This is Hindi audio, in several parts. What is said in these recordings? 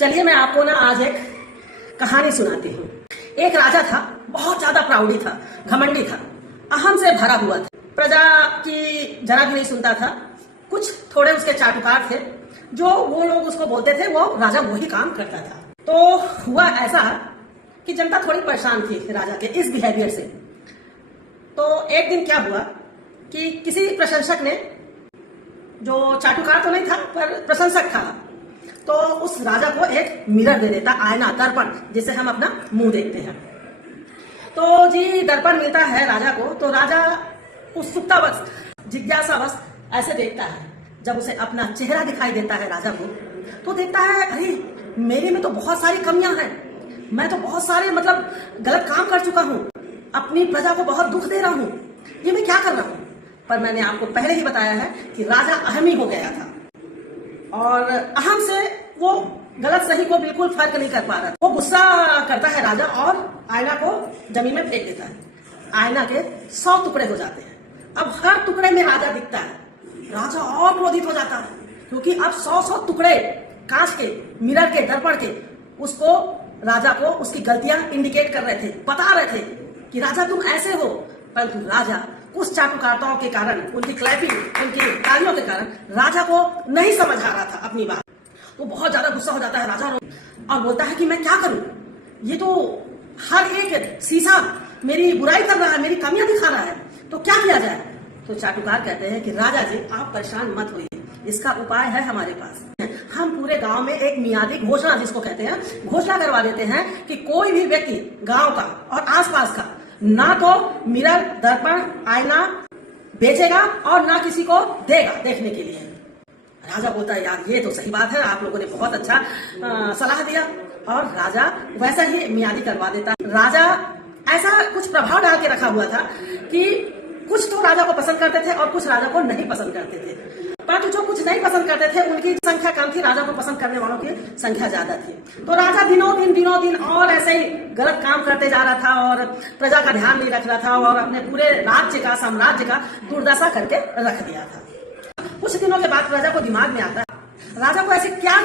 चलिए मैं आपको ना आज एक कहानी सुनाती हूँ। एक राजा था, बहुत ज्यादा प्राउडी था, घमंडी था, अहम से भरा हुआ था, प्रजा की जरा भी नहीं सुनता था। कुछ थोड़े उसके चाटुकार थे, जो वो लोग उसको बोलते थे वो राजा वही काम करता था। तो हुआ ऐसा कि जनता थोड़ी परेशान थी राजा के इस बिहेवियर से। तो एक दिन क्या हुआ कि किसी प्रशंसक ने, जो चाटुकार तो नहीं था पर प्रशंसक था, तो उस राजा को एक मिरर दे देता, आईना, दर्पण, जिससे हम अपना मुंह देखते हैं। तो जी दर्पण मिलता है राजा को, तो राजा उत्सुकतावश, जिज्ञासावश ऐसे देखता है। जब उसे अपना चेहरा दिखाई देता है राजा को, तो देखता है अरे मेरे में तो बहुत सारी कमियां हैं, मैं तो बहुत सारे गलत काम कर चुका हूँ, अपनी प्रजा को बहुत दुख दे रहा हूँ, ये मैं क्या कर रहा हूँ। पर मैंने आपको पहले ही बताया है कि राजा अहमी हो गया था और अहम से वो गलत सही को बिल्कुल फर्क नहीं कर पा रहा था। वो गुस्सा करता है राजा और आईना को जमीन में फेंक देता है। आईना के 100 टुकड़े हो जाते हैं। अब हर टुकड़े में राजा दिखता है। राजा और क्रोधित हो जाता है, क्योंकि अब 100 टुकड़े कांच के, मिरर के, दर्पण के उसको, राजा को उसकी गलतियां इंडिकेट कर रहे थे, बता रहे थे कि राजा तुम ऐसे हो। परंतु राजा उस चाटुकारिताओं के कारण, उनकी क्लैपिंग, उनकी तालियों के कारण राजा को नहीं समझ आ रहा था अपनी बात। वो बहुत ज्यादा गुस्सा हो जाता है राजा और बोलता है कि मैं क्या करूं, ये तो हर एक शीशा मेरी बुराई कर रहा है, मेरी कमियां दिखा रहा है, तो क्या किया जाए। तो चाटुकार कहते हैं कि राजा जी आप परेशान मत होइए, इसका उपाय है हमारे पास। हम पूरे गांव में एक मियादी घोषणा, जिसको कहते हैं, घोषणा करवा देते हैं कि कोई भी व्यक्ति गांव का और आसपास का ना तो मिरर, दर्पण, आईना बेचेगा और ना किसी को देगा देखने के लिए। राजा बोलता है यार ये तो सही बात है, आप लोगों ने बहुत अच्छा सलाह दिया। और राजा वैसा ही मियादी करवा देता। राजा ऐसा कुछ प्रभाव डाल के रखा हुआ था कि कुछ तो राजा को पसंद करते थे और कुछ राजा को नहीं पसंद करते थे। परंतु जो कुछ नहीं पसंद करते थे उनकी संख्या कम थी, राजा को पसंद करने वालों की संख्या ज्यादा थी। तो राजा दिनों दिन और ऐसे ही गलत काम करते जा रहा था और प्रजा का ध्यान नहीं रख रहा था और अपने पूरे राज्य का, साम्राज्य का दुर्दशा करके रख दिया था। कुछ दिनों के बाद राजा को दिमाग में आता है, राजा को ऐसे क्या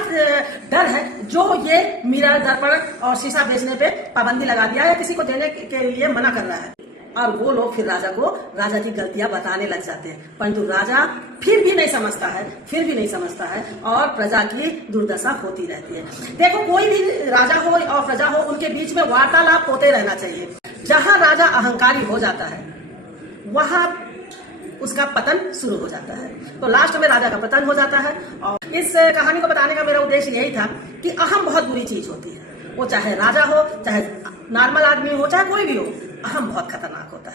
डर है जो ये मिरर, दर्पण और शीशा बेचने पे पाबंदी लगा दिया या किसी को देने के लिए मना कर रहा है। और वो लोग फिर राजा को राजा की गलतियां बताने लग जाते हैं। परंतु राजा फिर भी नहीं समझता है और प्रजा की दुर्दशा होती रहती है। देखो कोई भी राजा हो और प्रजा हो, उनके बीच में वार्तालाप होते रहना चाहिए। जहां राजा अहंकारी हो जाता है वहां उसका पतन शुरू हो जाता है। तो लास्ट में राजा का पतन हो जाता है। और इस कहानी को बताने का मेरा उद्देश्य यही था कि अहम बहुत बुरी चीज होती है। वो चाहे राजा हो, चाहे नॉर्मल आदमी हो, चाहे कोई भी हो, अहम बहुत खतरनाक होता है।